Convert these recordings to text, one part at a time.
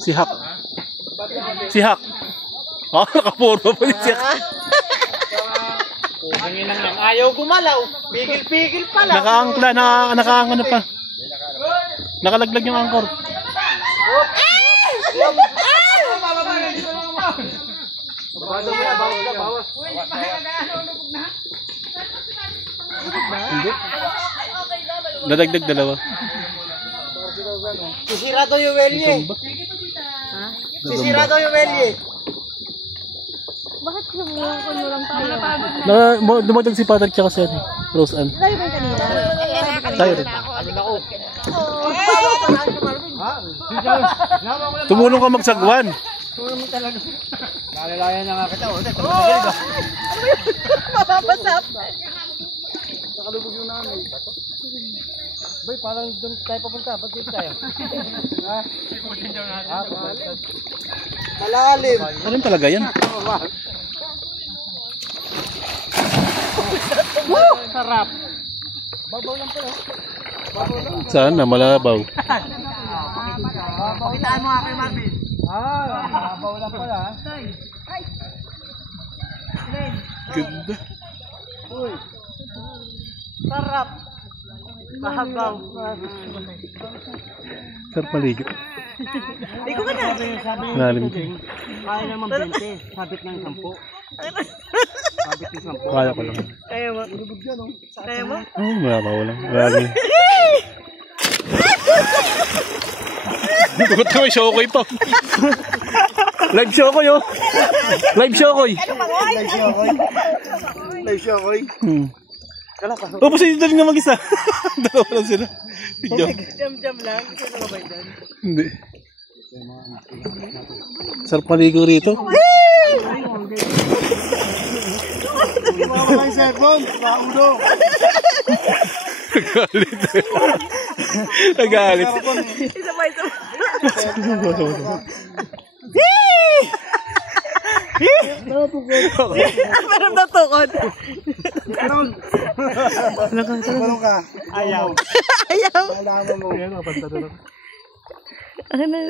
Si Hak. Si Hak. Oh, nakapuro pa yung si Hak. Ayaw gumalaw. Pigil-pigil pala. Nakaangkla, nakaangkla pa. Nakalaglag yung angkor. Hindi. Nadagdag dalawa. Sisira daw yung welye. Sisira daw yung welye. Bakit sumulang ko lang tayo? Dumadag si Patrick tsaka si Rose Ann. Tayo ba kanina? Tayo rin. Tumulong ka magsagwan. Nalalayan na nga kita. Mapapasap. Nakalubog yung namin. Boy, parang doon tayo papunta. Ba't dito tayo? Malalim. Ano talaga yan? Sarap. Babaw lang pala. Sana, malabaw. Pakitaan mo nga kay Marvin. Babaw lang pala. Ganda. Uy. Sarap. Mahabaw. Sarap maligo. Ikaw ka na. Malalim. Kaya naman 20. Sabit ng 10. Sabit ng 10. Kaya ko lang. Kaya mo? Kaya mo? Oh, malabaw lang. Grabe. Bakit ka may shokoy pa? Live shokoy oh. Live shokoy. Live shokoy. Oh, kasi dito rin nga mag-isa. Dalawa lang sila. Jam-jam lang. Sino ka ba dyan? Hindi. Sarap maligo rito. Mga cellphone, paulo. Nagalit. Nagalit. Isa pa, isa pa. Parang natukod. Marong ka. Ayaw. Ayaw. Alaman mo. Ano na?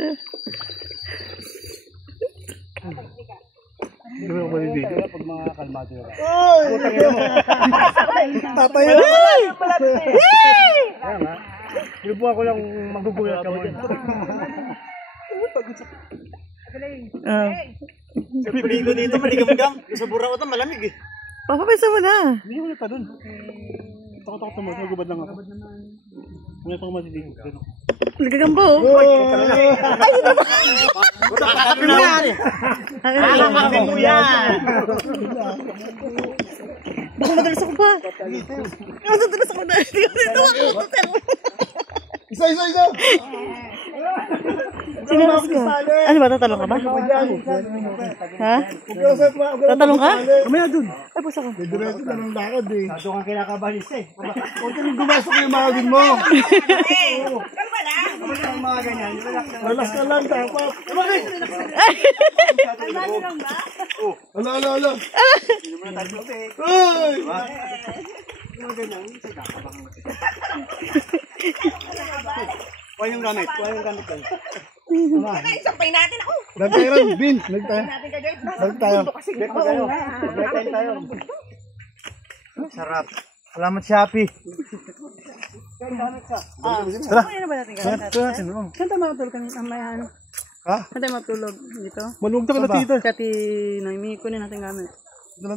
Pag mga kalmado ka. Tatayo. Lubuhan ko lang magugulat ka mo. Piligo dito, maligam-gam. Sa Burao ito, malamig eh. Papapisa mo na. Hindi mo na pa dun. Takot-takot naman. Nagubad lang ako. May pang masiligo. Nagagambo. Ay, ito ba? Kakapin mo yan. Kakapin mo yan. Baka madalas ako pa. Madalas ako na. Dito ako. Isa. Sinaras ka. Ano ba? Tatalong ka ba? Ha? Tatalong ka? Kamaya dun. Ay, pusa ka. Diretso na ng lakad eh. Sado kang kinakabalis eh. Huwag ka nang gumasok yung mga din mo. Kalma na. Ang mga ganyan. Relax ka lang dapat. Kalma lang ba? Ala. Hindi mo na tayo tubig. Uy! Mga ganyan. Kuha yung gamit kayo. Isapay natin ako. Nagtayo rin, Bin. Nagtayo. Tayo. Sarap. Salamat Shopee. Tara. Ano ba natin gano'n? Saan tayo matulog kami? Amayan. Ha? Saan tayo matulog? Dito? Maluwag na ka na tita. Kati Noemi, kunin natin gamit.